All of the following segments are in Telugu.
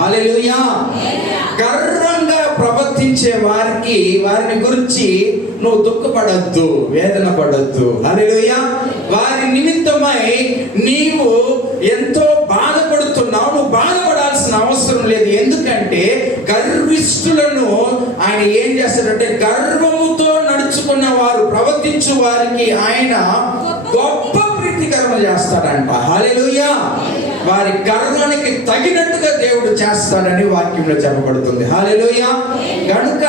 హల్లెలూయా. గర్వంగా ప్రవర్తించే వారిని గురించి నువ్వు దుఃఖపడద్దు, వేదన పడద్దు. హల్లెలూయా. వారి నిమిత్తమై నీవు ఎంతో బాధపడుతున్నావు. నువ్వు బాధపడాల్సిన అవసరం లేదు. ఎందుకంటే గర్విష్ఠులను ఆయన ఏం చేస్తాడంటే, గర్వముతో నడుచుకున్న వారు, ప్రవర్తించు వారికి ఆయన గొప్ప ప్రీతికరమ చేస్తాడంట. హల్లెలూయా. వారి గర్వానికి తగినట్టుగా దేవుడు చేస్తాడని వాక్యంలో చెప్పబడుతుంది. హల్లెలూయా. కనుక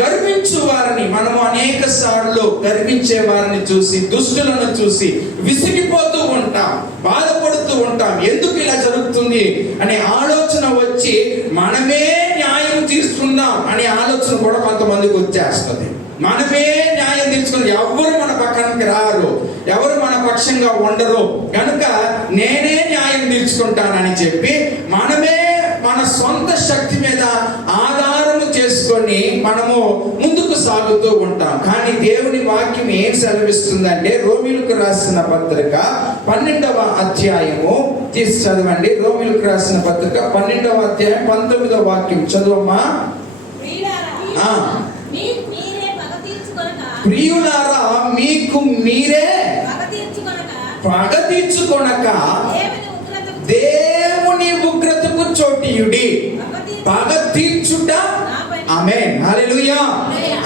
గర్వించు వారిని, మనము అనేక సార్లు గర్వించే వారిని చూసి, దుష్టులను చూసి విసిగిపోతూ ఉంటాం, బాధపడుతూ ఉంటాం. ఎందుకు ఇలా జరుగుతుంది అనే ఆలోచన వచ్చి మనమే న్యాయం తీర్చుకుందాం అనే ఆలోచన కూడా కొంతమందికి వచ్చేస్తుంది. మనమే న్యాయం తీర్చుకుని ఎవరు మన పక్కనకి రారు, ఎవరు మన పక్షంగా ఉండరు, కనుక నేనే న్యాయం తీర్చుకుంటానని చెప్పి మనమే మన సొంత శక్తి మీద ఆధారము చేసుకొని మనము ముందుకు సాగుతూ ఉంటాం. కానీ దేవుని వాక్యం ఏం సెలవిస్తుందంటే, రోమీయులకు రాసిన పత్రిక 12వ అధ్యాయము తీసి చదవండి. రోమీయులకు రాసిన పత్రిక 12వ అధ్యాయం 19వ వాక్యం చదువమ్మా. ప్రియులారా, మీకు మీరే పగ తీర్చుకొనక దేవుని ఉగ్రతకు చోటియుడి. పగ తీర్చుట. ఆమేన్. హల్లెలూయా.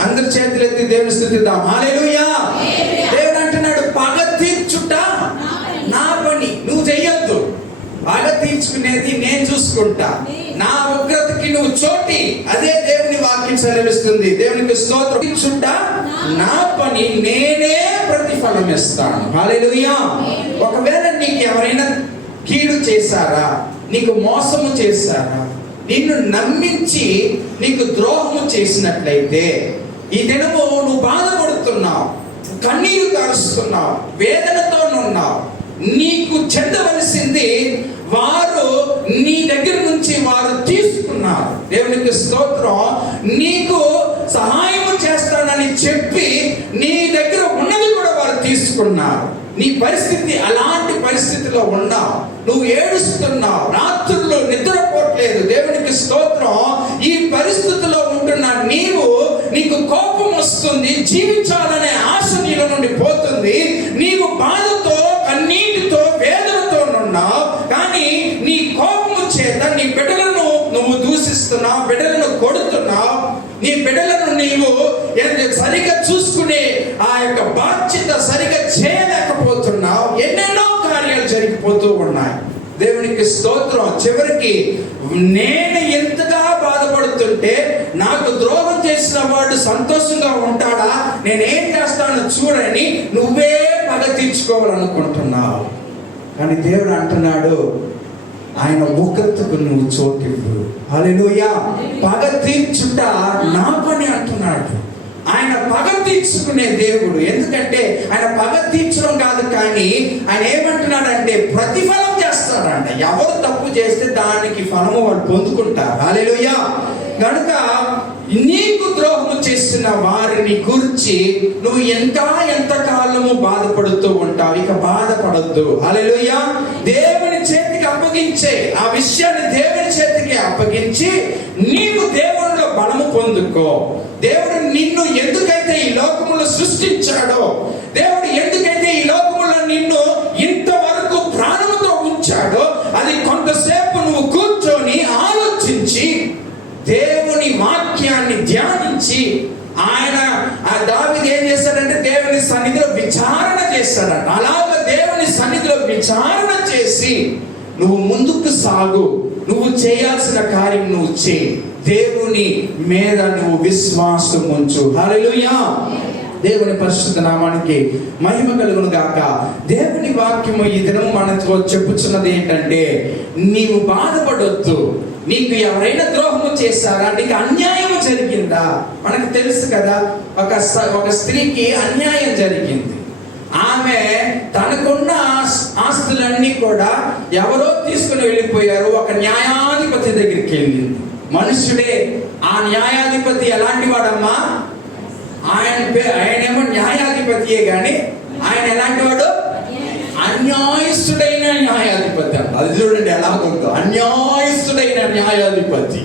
అందరి చేతులు ఎత్తి దేవుని స్తుతిద్దాం. హల్లెలూయా. దేవుడు అంటున్నాడు, పగ తీర్చుట నా పని, నువ్వు చెయ్యొద్దు. పగ తీర్చుకునేది నేను చూసుకుంటా, నా ఉగ్రతకి నువ్వు చోటి. అదే దేవుని వాక్యం సెలవిస్తుంది. దేవునికి స్తోత్రం. తీర్చుట నా పని, నేనే ప్రతిఫలం ఇస్తాను. హల్లెలూయా. ఒకవేళ నీకు ఎవరైనా కీడు చేశారా, నీకు మోసము చేశారా, నిన్ను నమ్మించి నీకు ద్రోహము చేసినట్లయితే, ఈ దినము నువ్వు బాధపడుతున్నావు, కన్నీరు కారుస్తున్నావు, వేదనతో ఉన్నావు. నీకు చెందవలసింది వారు నీ దగ్గర నుంచి వారు తీసుకున్నారు. దేవునికి స్తోత్రం. నీకు సహాయం చేస్తానని చెప్పి నీ దగ్గర ఉన్నది కూడా వారు తీసుకున్నారు. నీ పరిస్థితి అలాంటి పరిస్థితిలో ఉన్నావు, నువ్వు ఏడుస్తున్నావు, రాత్రుల్లో నిద్రపోవట్లేదు. దేవునికి స్తోత్రం. ఈ పరిస్థితిలో ఉంటున్న నీకు కోపం వస్తుంది, జీవించాలనే ఆశ నీలో నుండి పోతుంది. నీవు బాధతో, కన్నీటితో, వేదనతో ఉన్నావు. కానీ నీ కోపము చేత నీ బిడ్డలను నువ్వు దూషిస్తున్నావు, బిడ్డలను కొడుతున్నావు, నీ బిడ్డలను నీవు సరిగా చూసుకునే ఆ యొక్క బాధ్యత సరిగా చేయలేకపోతున్నావు. ఎన్నెన్నో కార్యాలు జరిగిపోతూ ఉన్నాయి. దేవునికి స్తోత్రం. చివరికి నేను ఎంతగా బాధపడుతుంటే, నాకు ద్రోహం చేసిన వాడు సంతోషంగా ఉంటాడా, నేనేం చేస్తానో చూడని నువ్వే పగ తీర్చుకోవాలనుకుంటున్నావు. కానీ దేవుడు అంటున్నాడు, ఆయన ఉగ్రతకు నువ్వు చోటివ్వు. హల్లెలూయా. పగ తీర్చుట నా పని అంటున్నాడు. ఆయన పగ తీర్చుకునే దేవుడు. ఎందుకంటే ఆయన పగ తీర్చడం కాదు, కానీ ఆయన ఏమంటున్నాడంటే ప్రతిఫలం చేస్తాడంట. ఎవరు తప్పు చేస్తే దానికి ఫలము వాడు పొందుకుంటారు. హల్లెలూయా. కనుక నీకు ద్రోహము చేసిన వారిని గురించి నువ్వు ఎంతకాలము బాధపడుతూ ఉంటావు. ఇక బాధపడద్దు. హల్లెలూయా. దేవుని చేతికి అప్పగించే ఆ విషయాన్ని దేవుని చేతికి అప్పగించి నీకు దేవునిలో బలము పొందుకో. దేవుడు నిన్ను ఎందుకైతే ఈ లోకములో సృష్టించాడో, దేవుడు ఎందుకైతే ఈ లోకములో నిన్ను ఇంతవరకు ప్రాణముతో ఉంచాడో, అది కొంతసేపు నువ్వు కూర్చొని ఆలోచించి దేవుని వాక్యాన్ని ధ్యానించి, ఆయన ఆ దావీదు ఏం చేశాడంటే దేవుని సన్నిధిలో విచారణ చేశాడంట. అలాగే దేవుని సన్నిధిలో విచారణ చేసి నువ్వు ముందుకు సాగు. నువ్వు చేయాల్సిన కార్యం నువ్వు చేయి. దేవుని మీద నువ్వు విశ్వాసం ఉంచు. హల్లెలూయా. దేవుని పరిశుద్ధ నామానికి మహిమ కలుగును గాక. దేవుని వాక్యము ఈ దినం మనతో చెప్పుచున్నది ఏంటంటే, నీవు బాధపడొద్దు. నీకు ఎవరైనా ద్రోహము చేశారా, నీకు అన్యాయం జరిగిందా? మనకు తెలుసు కదా, ఒక స్త్రీకి అన్యాయం జరిగింది. ఆమె తనకున్న ఆస్తులన్నీ కూడా ఎవరో తీసుకుని వెళ్ళిపోయారు. ఒక న్యాయాధిపతి దగ్గరికి వెళ్ళింది. మనుషుడే. ఆ న్యాయాధిపతి ఎలాంటి వాడమ్మా? ఆయనేమో న్యాయాధిపతియే, కానీ ఆయన ఎలాంటి వాడు? అన్యాయస్తుడైన న్యాయాధిపతి. అది చూడండి ఎలాగుందో, అన్యాయస్తుడైన న్యాయాధిపతి.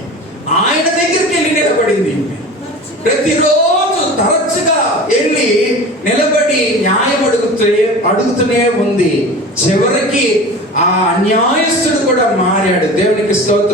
ఆయన దగ్గరికి వెళ్ళి నిలబడింది. ప్రతిరోజు తరచుగా వెళ్ళి నిలబడి న్యాయం అడుగుతూనే ఉంది. చివరికి ఆ అన్యాయస్తుడు కూడా మారాడు. దేవునికి స్తోత్రం.